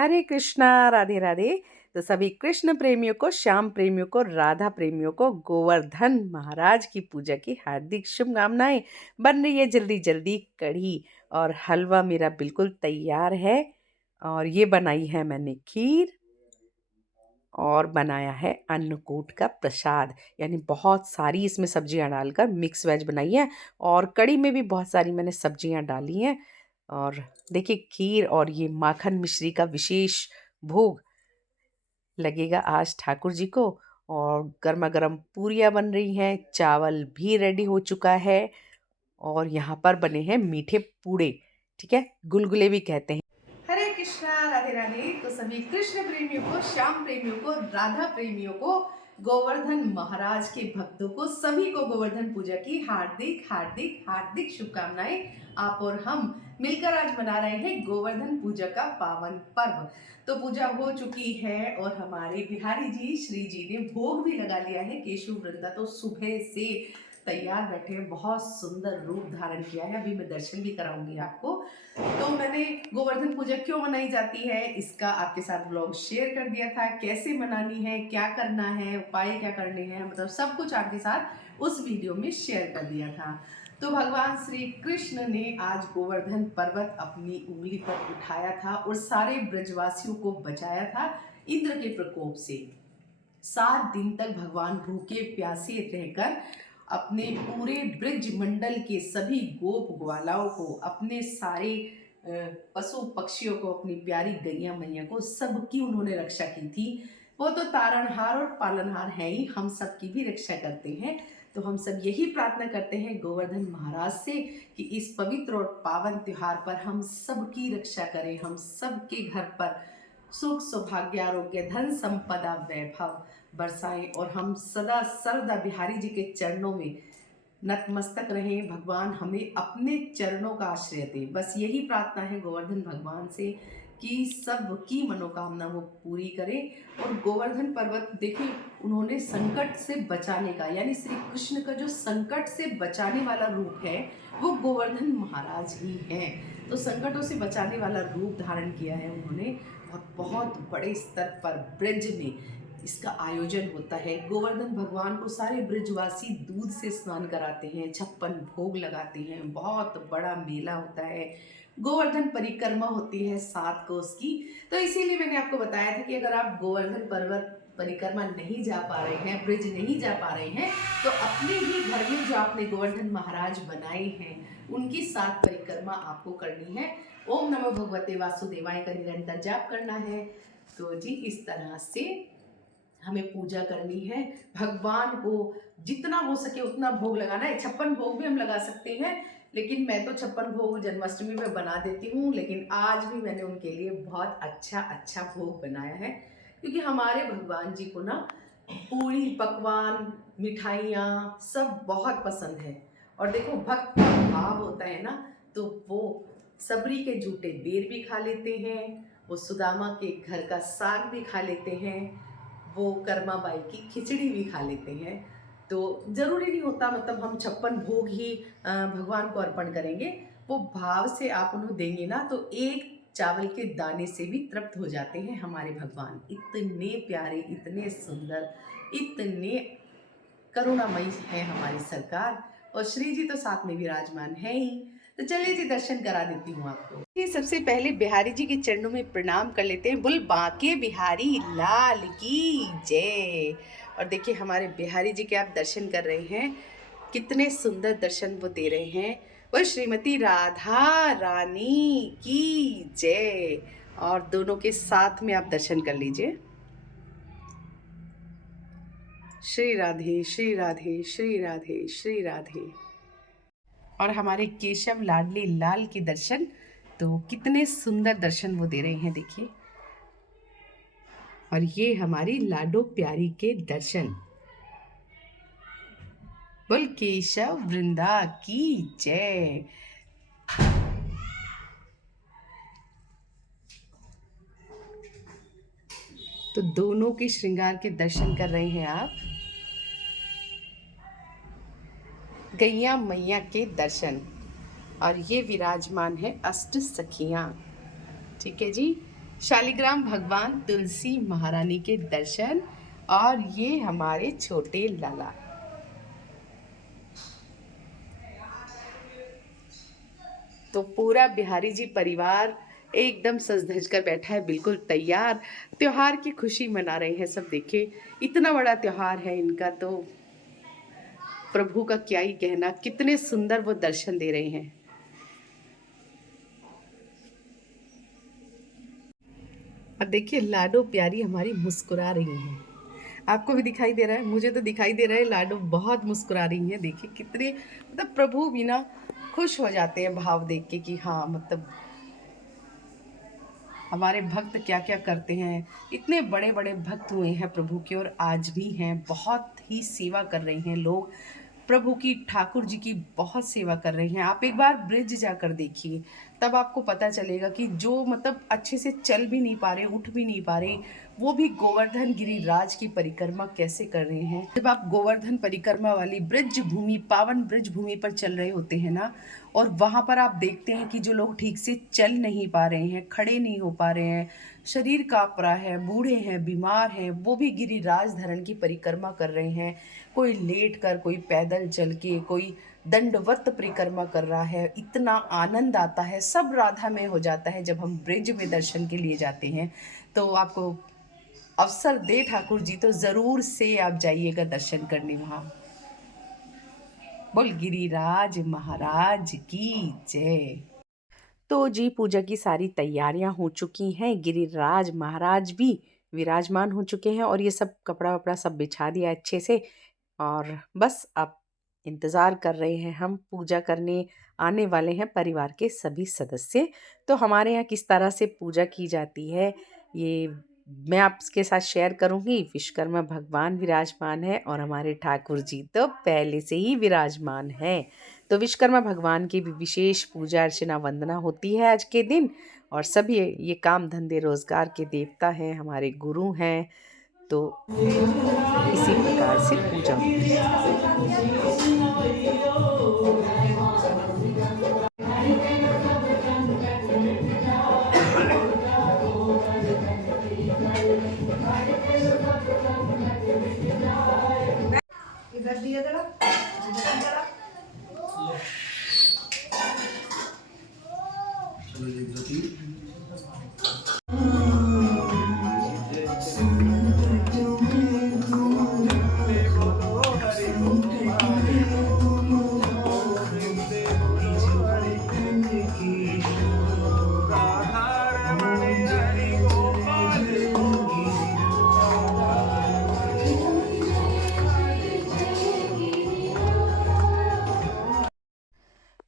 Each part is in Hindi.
हरे कृष्णा, राधे राधे। तो सभी कृष्ण प्रेमियों को, श्याम प्रेमियों को, राधा प्रेमियों को गोवर्धन महाराज की पूजा की हार्दिक शुभकामनाएं। बन रही है जल्दी जल्दी कढ़ी और हलवा मेरा बिल्कुल तैयार है। और ये बनाई है मैंने खीर और बनाया है अन्नकूट का प्रसाद, यानी बहुत सारी इसमें सब्जियां डालकर मिक्स वेज बनाई है। और कढ़ी में भी बहुत सारी मैंने सब्जियां डाली हैं। और देखिए खीर और ये माखन मिश्री का विशेष भोग लगेगा आज ठाकुर जी को। और गर्मा गर्म पूरियाँ बन रही हैं, चावल भी रेडी हो चुका है और यहाँ पर बने हैं मीठे पूड़े, ठीक है, गुलगुले भी कहते हैं। हरे कृष्णा, राधे राधे। तो सभी कृष्ण प्रेमियों को, श्याम प्रेमियों को, राधा प्रेमियों को, गोवर्धन महाराज के भक्तों को, सभी को गोवर्धन पूजा की हार्दिक हार्दिक हार्दिक शुभकामनाएं। आप और हम मिलकर आज मना रहे हैं गोवर्धन पूजा का पावन पर्व। तो पूजा हो चुकी है और हमारे बिहारी जी श्री जी ने भोग भी लगा लिया है। केशव वृंदा तो सुबह से तैयार बैठे हैं, बहुत सुंदर रूप धारण किया है। अभी मैं दर्शन भी कराऊंगी आपको। तो मैंने गोवर्धन पूजा क्यों मनाई जाती है इसका आपके साथ ब्लॉग शेयर कर दिया था, कैसे मनानी है, क्या करना है, उपाय क्या करने हैं, मतलब सब कुछ आपके साथ उस वीडियो में शेयर कर दिया था। तो भगवान श्री कृष्ण ने आज गोवर्धन पर्वत अपनी उंगली पर उठाया था और सारे ब्रजवासियों को बचाया था इंद्र के प्रकोप से। 7 दिन तक भगवान भूखे प्यासे रहकर अपने पूरे ब्रज मंडल के सभी गोप ग्वालाओं को, अपने सारे पशु पक्षियों को, अपनी प्यारी गैया मैया को, सबकी उन्होंने रक्षा की थी। वो तो तारणहार और पालनहार है ही, हम सबकी भी रक्षा करते हैं। तो हम सब यही प्रार्थना करते हैं गोवर्धन महाराज से कि इस पवित्र और पावन त्योहार पर हम सबकी रक्षा करें, हम सबके घर पर सुख सौभाग्य आरोग्य धन संपदा वैभव बरसाएं और हम सदा सर्वदा बिहारी जी के चरणों में नतमस्तक रहें। भगवान हमें अपने चरणों का आश्रय दे, बस यही प्रार्थना है गोवर्धन भगवान से कि सबकी मनोकामना वो पूरी करे। और गोवर्धन पर्वत देखिए, उन्होंने संकट से बचाने का, यानी श्री कृष्ण का जो संकट से बचाने वाला रूप है वो गोवर्धन महाराज ही हैं। तो संकटों से बचाने वाला रूप धारण किया है उन्होंने। और बहुत बड़े स्तर पर ब्रज में इसका आयोजन होता है। गोवर्धन भगवान को सारे ब्रजवासी दूध से स्नान कराते हैं, 56 भोग लगाते हैं, बहुत बड़ा मेला होता है। गोवर्धन परिक्रमा होती है 7 कोस की। तो इसीलिए मैंने आपको बताया था कि अगर आप गोवर्धन पर्वत परिक्रमा नहीं जा पा रहे हैं, ब्रिज नहीं जा पा रहे हैं, तो अपने ही घर में जो आपने गोवर्धन महाराज बनाए हैं उनकी 7 परिक्रमा आपको करनी है। ओम नमो भगवते वासुदेवाय का निरंतर जाप करना है। तो जी इस तरह से हमें पूजा करनी है। भगवान को जितना हो सके उतना भोग लगाना है। 56 भोग भी हम लगा सकते हैं, लेकिन मैं तो 56 भोग जन्माष्टमी में बना देती हूँ, लेकिन आज भी मैंने उनके लिए बहुत अच्छा अच्छा भोग बनाया है। क्योंकि हमारे भगवान जी को ना पूरी पकवान मिठाइयाँ सब बहुत पसंद है। और देखो भक्त का भाव होता है ना, तो वो सबरी के जूठे बेर भी खा लेते हैं, वो सुदामा के घर का साग भी खा लेते हैं, वो कर्मा बाई की खिचड़ी भी खा लेते हैं। तो ज़रूरी नहीं होता मतलब हम 56 भोग ही भगवान को अर्पण करेंगे। वो भाव से आप उन्हें देंगे ना, तो एक चावल के दाने से भी तृप्त हो जाते हैं हमारे भगवान। इतने प्यारे, इतने सुंदर, इतने करुणामयी है हमारी सरकार। और श्री जी तो साथ में विराजमान है ही। तो चलिए जी दर्शन करा देती हूँ आपको। ये सबसे पहले बिहारी जी के चरणों में प्रणाम कर लेते हैं। बोल बांके बिहारी लाल की जय। और देखिए हमारे बिहारी जी के आप दर्शन कर रहे हैं, कितने सुंदर दर्शन वो दे रहे हैं। वो श्रीमती राधा रानी की जय। और दोनों के साथ में आप दर्शन कर लीजिए। श्री राधे श्री राधे श्री राधे श्री राधे। और हमारे केशव लाडली लाल के दर्शन, तो कितने सुंदर दर्शन वो दे रहे हैं देखिए। और ये हमारी लाडो प्यारी के दर्शन। बोल केशव वृंदा की जय। तो दोनों के श्रृंगार के दर्शन कर रहे हैं आप। गैया मैया के दर्शन। और ये विराजमान है अष्ट सखियाँ, ठीक है जी। शालिग्राम भगवान तुलसी महारानी के दर्शन। और ये हमारे छोटे लाला। तो पूरा बिहारी जी परिवार एकदम सज धज कर बैठा है, बिल्कुल तैयार। त्योहार की खुशी मना रहे हैं सब। देखिए इतना बड़ा त्योहार है इनका, तो प्रभु का क्या ही कहना, कितने सुंदर वो दर्शन दे रहे हैं। और देखिए लाडो प्यारी हमारी मुस्कुरा रही हैं। आपको भी दिखाई दे रहा है? मुझे तो दिखाई दे रहा है लाडो बहुत मुस्कुरा रही हैं। देखिए कितने मतलब प्रभु भी ना खुश हो जाते हैं भाव देख के कि हाँ मतलब हमारे भक्त क्या क्या करते हैं। इतने बड़े बड़े भक्त हुए हैं प्रभु के और आज भी हैं, बहुत ही सेवा कर रहे हैं लोग। प्रभु की, ठाकुर जी की बहुत सेवा कर रहे हैं। आप एक बार ब्रिज जाकर देखिए, तब आपको पता चलेगा कि जो मतलब अच्छे से चल भी नहीं पा रहे, उठ भी नहीं पा रहे, वो भी गोवर्धन गिरिराज की परिक्रमा कैसे कर रहे हैं। जब आप गोवर्धन परिक्रमा वाली ब्रिज भूमि, पावन ब्रिज भूमि पर चल रहे होते हैं ना, और वहाँ पर आप देखते हैं कि जो लोग ठीक से चल नहीं पा रहे हैं, खड़े नहीं हो पा रहे हैं, शरीर काँप रहा है, बूढ़े हैं, बीमार हैं, वो भी गिरिराज धरण की परिक्रमा कर रहे हैं। कोई लेट कर, कोई पैदल चल के, कोई दंडवत परिक्रमा कर रहा है। इतना आनंद आता है, सब राधा में हो जाता है जब हम ब्रिज में दर्शन के लिए जाते हैं। तो आपको अवसर दे ठाकुर जी तो ज़रूर से आप जाइएगा दर्शन करने वहाँ। बोल गिरिराज महाराज की जय। तो जी पूजा की सारी तैयारियां हो चुकी हैं। गिरिराज महाराज भी विराजमान हो चुके हैं और ये सब कपड़ा वपड़ा सब बिछा दिया अच्छे से। और बस अब इंतज़ार कर रहे हैं हम, पूजा करने आने वाले हैं परिवार के सभी सदस्य। तो हमारे यहाँ किस तरह से पूजा की जाती है ये मैं आपके साथ शेयर करूंगी। विश्वकर्मा भगवान विराजमान है और हमारे ठाकुर जी तो पहले से ही विराजमान है। तो विश्वकर्मा भगवान की भी विशेष पूजा अर्चना वंदना होती है आज के दिन। और सभी ये काम धंधे रोजगार के देवता हैं, हमारे गुरु हैं। तो इसी प्रकार से पूजा होती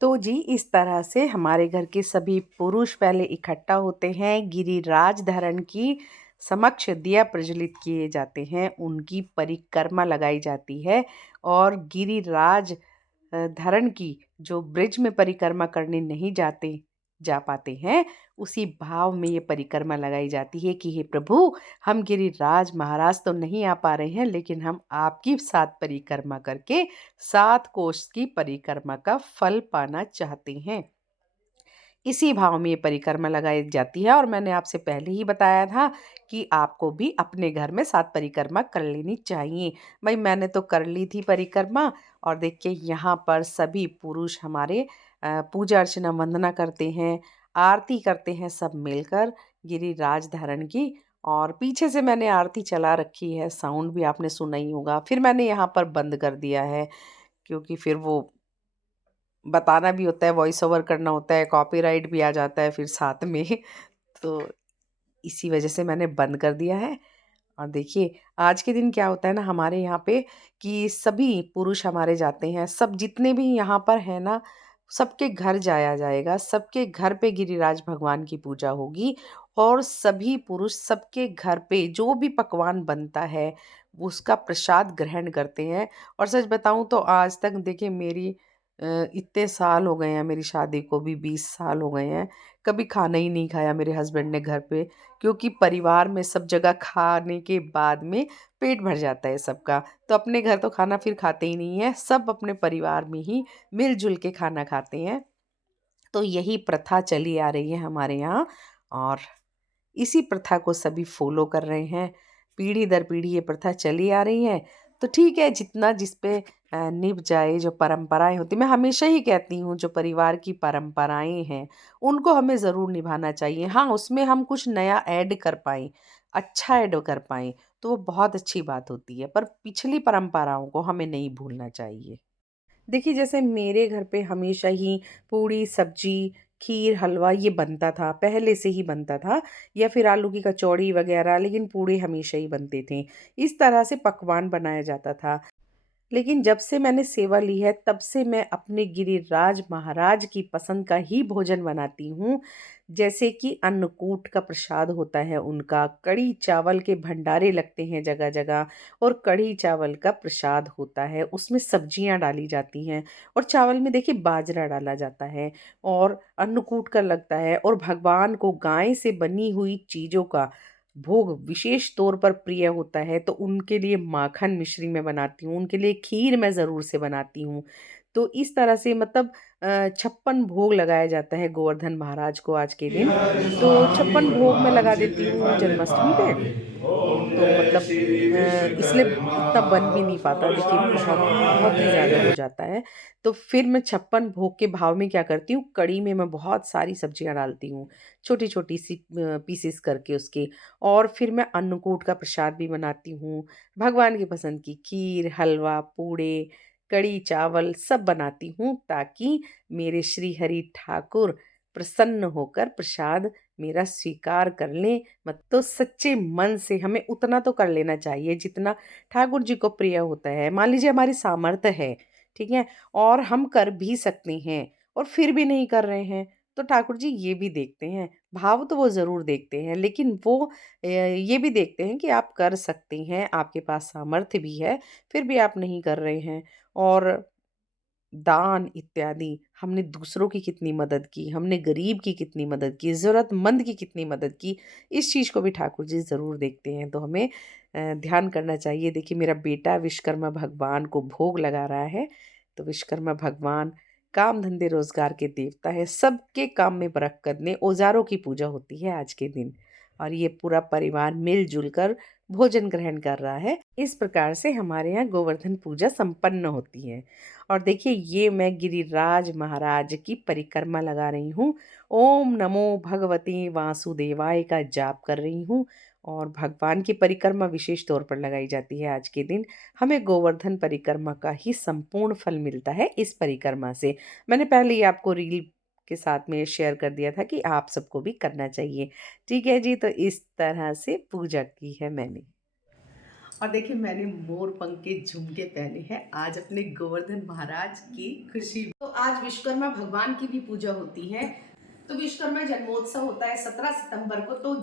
तो जी इस तरह से हमारे घर के सभी पुरुष पहले इकट्ठा होते हैं, गिरिराज धरण की समक्ष दिया प्रज्वलित किए जाते हैं, उनकी परिक्रमा लगाई जाती है। और गिरिराज धरण की जो ब्रिज में परिक्रमा करने नहीं जा पाते हैं, उसी भाव में ये परिक्रमा लगाई जाती है कि हे प्रभु, हम गिरिराज महाराज तो नहीं आ पा रहे हैं, लेकिन हम आपकी साथ परिक्रमा करके 7 कोष की परिक्रमा का फल पाना चाहते हैं। इसी भाव में ये परिक्रमा लगाई जाती है। और मैंने आपसे पहले ही बताया था कि आपको भी अपने घर में 7 परिक्रमा कर लेनी चाहिए। भाई मैंने तो कर ली थी परिक्रमा। और देखिए यहाँ पर सभी पुरुष हमारे पूजा अर्चना वंदना करते हैं, आरती करते हैं सब मिलकर गिरिराज धारण की। और पीछे से मैंने आरती चला रखी है, साउंड भी आपने सुना ही होगा। फिर मैंने यहाँ पर बंद कर दिया है क्योंकि फिर वो बताना भी होता है, वॉइस ओवर करना होता है, कॉपीराइट भी आ जाता है फिर साथ में। तो इसी वजह से मैंने बंद कर दिया है। और देखिए आज के दिन क्या होता है ना हमारे यहाँ पे कि सभी पुरुष हमारे जाते हैं, सब जितने भी यहाँ पर है ना, सबके घर जाया जाएगा, सबके घर पे गिरिराज भगवान की पूजा होगी। और सभी पुरुष सबके घर पे जो भी पकवान बनता है वो उसका प्रसाद ग्रहण करते हैं। और सच बताऊं तो आज तक देखिए मेरी इतने साल हो गए हैं, मेरी शादी को भी 20 साल हो गए हैं, कभी खाना ही नहीं खाया मेरे हस्बैंड ने घर पे। क्योंकि परिवार में सब जगह खाने के बाद में पेट भर जाता है सबका। तो अपने घर तो खाना फिर खाते ही नहीं है, सब अपने परिवार में ही मिलजुल के खाना खाते हैं। तो यही प्रथा चली आ रही है हमारे यहाँ। और इसी प्रथा को सभी फॉलो कर रहे हैं, पीढ़ी दर पीढ़ी ये प्रथा चली आ रही है। तो ठीक है, जितना जिस पे निभ जाए, जो परंपराएं होती, मैं हमेशा ही कहती हूँ जो परिवार की परंपराएं हैं उनको हमें ज़रूर निभाना चाहिए। हाँ, उसमें हम कुछ नया ऐड कर पाएँ, अच्छा ऐड कर पाएँ तो वो बहुत अच्छी बात होती है, पर पिछली परंपराओं को हमें नहीं भूलना चाहिए। देखिए, जैसे मेरे घर पे हमेशा ही पूड़ी, सब्जी, खीर, हलवा ये बनता था, पहले से ही बनता था, या फिर आलू की कचौड़ी वगैरह, लेकिन पूड़े हमेशा ही बनते थे। इस तरह से पकवान बनाया जाता था। लेकिन जब से मैंने सेवा ली है तब से मैं अपने गिरिराज महाराज की पसंद का ही भोजन बनाती हूँ। जैसे कि अन्नकूट का प्रसाद होता है उनका, कढ़ी चावल के भंडारे लगते हैं जगह जगह, और कढ़ी चावल का प्रसाद होता है, उसमें सब्जियां डाली जाती हैं, और चावल में देखिए बाजरा डाला जाता है, और अन्नकूट का लगता है, और भगवान को गाय से बनी हुई चीज़ों का भोग विशेष तौर पर प्रिय होता है, तो उनके लिए माखन मिश्री मैं बनाती हूँ, उनके लिए खीर मैं ज़रूर से बनाती हूँ। तो इस तरह से मतलब 56 भोग लगाया जाता है गोवर्धन महाराज को आज के दिन। तो 56 भोग मैं लगा देती हूँ जन्माष्टमी पे। तो मतलब इसलिए इतना बन भी नहीं पाता, देखिए बहुत बहुत ही ज़्यादा हो जाता है। तो फिर मैं 56 भोग के भाव में क्या करती हूँ, कढ़ी में मैं बहुत सारी सब्जियाँ डालती हूँ, छोटी-छोटी सी पीसेस करके उसके, और फिर मैं अन्नकूट का प्रसाद भी बनाती हूँ, भगवान की पसंद की खीर, हलवा, पूड़े, कढ़ी चावल सब बनाती हूँ, ताकि मेरे श्री हरि ठाकुर प्रसन्न होकर प्रसाद मेरा स्वीकार कर लें। मत तो सच्चे मन से हमें उतना तो कर लेना चाहिए जितना ठाकुर जी को प्रिय होता है। मान लीजिए हमारी सामर्थ्य है, ठीक है? और हम कर भी सकते हैं और फिर भी नहीं कर रहे हैं, तो ठाकुर जी ये भी देखते हैं। भाव तो वो ज़रूर देखते हैं, लेकिन वो ये भी देखते हैं कि आप कर सकते हैं, आपके पास सामर्थ्य भी है, फिर भी आप नहीं कर रहे हैं। और दान इत्यादि, हमने दूसरों की कितनी मदद की, हमने गरीब की कितनी मदद की, ज़रूरतमंद की कितनी मदद की, इस चीज़ को भी ठाकुर जी ज़रूर देखते हैं। तो हमें ध्यान करना चाहिए। देखिए, मेरा बेटा विश्वकर्मा भगवान को भोग लगा रहा है, तो विश्वकर्मा भगवान काम धंधे रोज़गार के देवता है, सबके काम में बरकत दें। औज़ारों की पूजा होती है आज के दिन, और ये पूरा परिवार मिल-जुल कर भोजन ग्रहण कर रहा है। इस प्रकार से हमारे यहाँ गोवर्धन पूजा संपन्न होती है। और देखिए, ये मैं गिरिराज महाराज की परिक्रमा लगा रही हूँ। ओम नमो भगवते वासुदेवाय का जाप कर रही हूँ, और भगवान की परिक्रमा विशेष तौर पर लगाई जाती है आज के दिन। हमें गोवर्धन परिक्रमा का ही संपूर्ण फल मिलता है इस परिक्रमा से। मैंने पहले ही आपको रील के साथ में शेयर कर दिया था कि आप सबको भी करना चाहिए। ठीक है जी, तो इस तरह से पूजा की है मैंने। और देखिए, मैंने मोर पंख के झुमके पहने हैं आज अपने गोवर्धन महाराज की खुशी में। तो आज विश्वकर्मा भगवान की भी पूजा होती है। तो विश्वकर्मा जन्मोत्सव होता है 17 सितंबर को। तो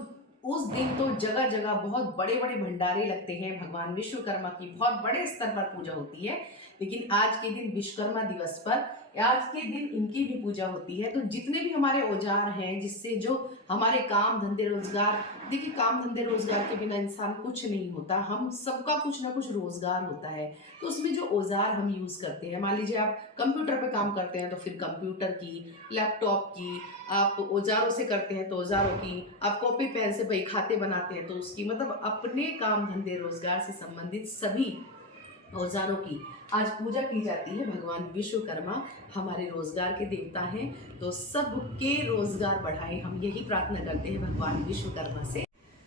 उस दिन तो जगह जगह बहुत बड़े बड़े भंडारे लगते हैं, भगवान विश्वकर्मा की बहुत बड़े स्तर पर पूजा होती है। लेकिन आज के दिन विश्वकर्मा दिवस पर, आज के दिन इनकी भी पूजा होती है। तो जितने भी हमारे औजार हैं, जिससे जो हमारे काम धंधे रोजगार, देखिए काम धंधे रोजगार के बिना इंसान कुछ नहीं होता, हम सबका कुछ ना कुछ रोजगार होता है। तो उसमें जो औजार हम यूज करते हैं, मान लीजिए आप कंप्यूटर पे काम करते हैं तो फिर कंप्यूटर की, लैपटॉप की, आप औजारों से करते हैं तो औजारों की, आप कॉपी पेन से बही खाते बनाते हैं तो उसकी, मतलब अपने काम धंधे रोजगार से संबंधित सभी औजारों की आज पूजा की जाती है। भगवान विश्वकर्मा हमारे रोजगार के देवता हैं, तो सबके रोजगार बढ़ाए, हम यही प्रार्थना करते हैं भगवान विश्वकर्मा से।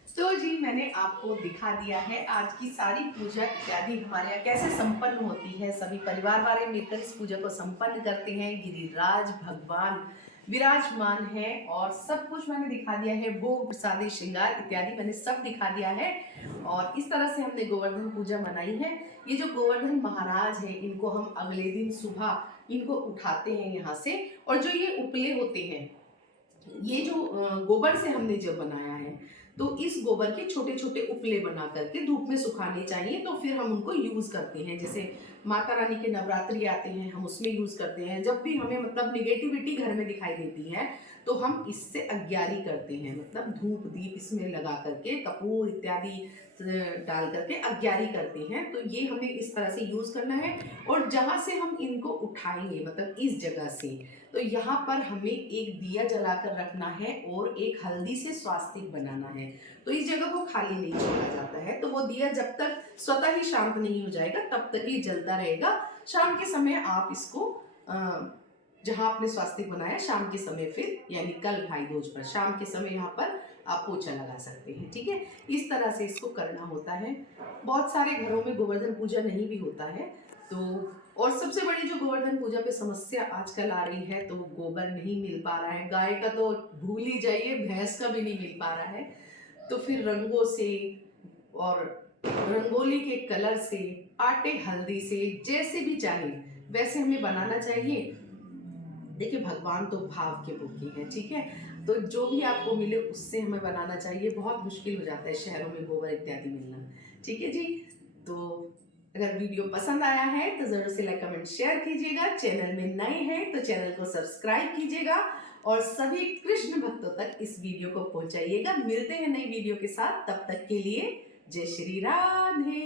तो जी, मैंने आपको दिखा दिया है आज की सारी पूजा इत्यादि हमारे यहाँ कैसे संपन्न होती है। सभी परिवार वाले मिलकर इस पूजा को संपन्न करते हैं। गिरिराज भगवान विराजमान है, और सब कुछ मैंने दिखा दिया है, भोग प्रसादी श्रृंगार इत्यादि मैंने सब दिखा दिया है। और इस तरह से हमने गोवर्धन पूजा मनाई है। ये जो गोवर्धन महाराज है, इनको हम अगले दिन सुबह इनको उठाते हैं यहाँ से, और जो ये उपले होते हैं, ये जो गोबर से हमने जब बनाया है, तो इस गोबर के छोटे छोटे उपले बना करके धूप में सुखाने चाहिए, तो फिर हम उनको यूज करते हैं। जैसे माता रानी के नवरात्रि आते हैं, हम उसमें यूज करते हैं। जब भी हमें मतलब निगेटिविटी घर में दिखाई देती है, तो हम इससे अग्यारी करते हैं, मतलब धूप दीप इसमें लगा करके कपूर इत्यादि डाल करके अग्यारी करते हैं। तो ये हमें इस तरह से यूज करना है। और जहां से हम इनको उठाएंगे, मतलब इस जगह से, तो यहाँ पर हमें एक दिया जलाकर रखना है और एक हल्दी से स्वास्तिक बनाना है। तो इस जगह को खाली नहीं छोड़ा जाता है। तो वो दिया जब तक स्वतः ही शांत नहीं हो जाएगा तब तक ये जलता रहेगा। शाम के समय आप इसको जहां आपने स्वास्तिक बनाया, शाम के समय फिर यानी कल भाई दूज पर शाम के समय यहाँ पर आप पोछा लगा सकते हैं। ठीक है, इस तरह से इसको करना होता है। बहुत सारे घरों में गोवर्धन पूजा नहीं भी होता है। तो और सबसे बड़ी जो गोवर्धन पूजा पे समस्या आजकल आ रही है, तो गोबर नहीं मिल पा रहा है। गाय का तो भूल ही जाइए, भैंस का भी नहीं मिल पा रहा है। तो फिर रंगों से और रंगोली के कलर से, आटे हल्दी से, जैसे भी चाहे वैसे हमें बनाना चाहिए। देखिए, भगवान तो भाव के भूखे हैं। ठीक है, तो जो भी आपको मिले उससे हमें बनाना चाहिए। बहुत मुश्किल हो जाता है शहरों में गोबर इत्यादि मिलना। ठीक है जी, तो अगर वीडियो पसंद आया है तो जरूर से लाइक कमेंट शेयर कीजिएगा। चैनल में नए हैं तो चैनल को सब्सक्राइब कीजिएगा और सभी कृष्ण भक्तों तक इस वीडियो को पहुंचाइएगा। मिलते हैं नई वीडियो के साथ, तब तक के लिए जय श्री राधे।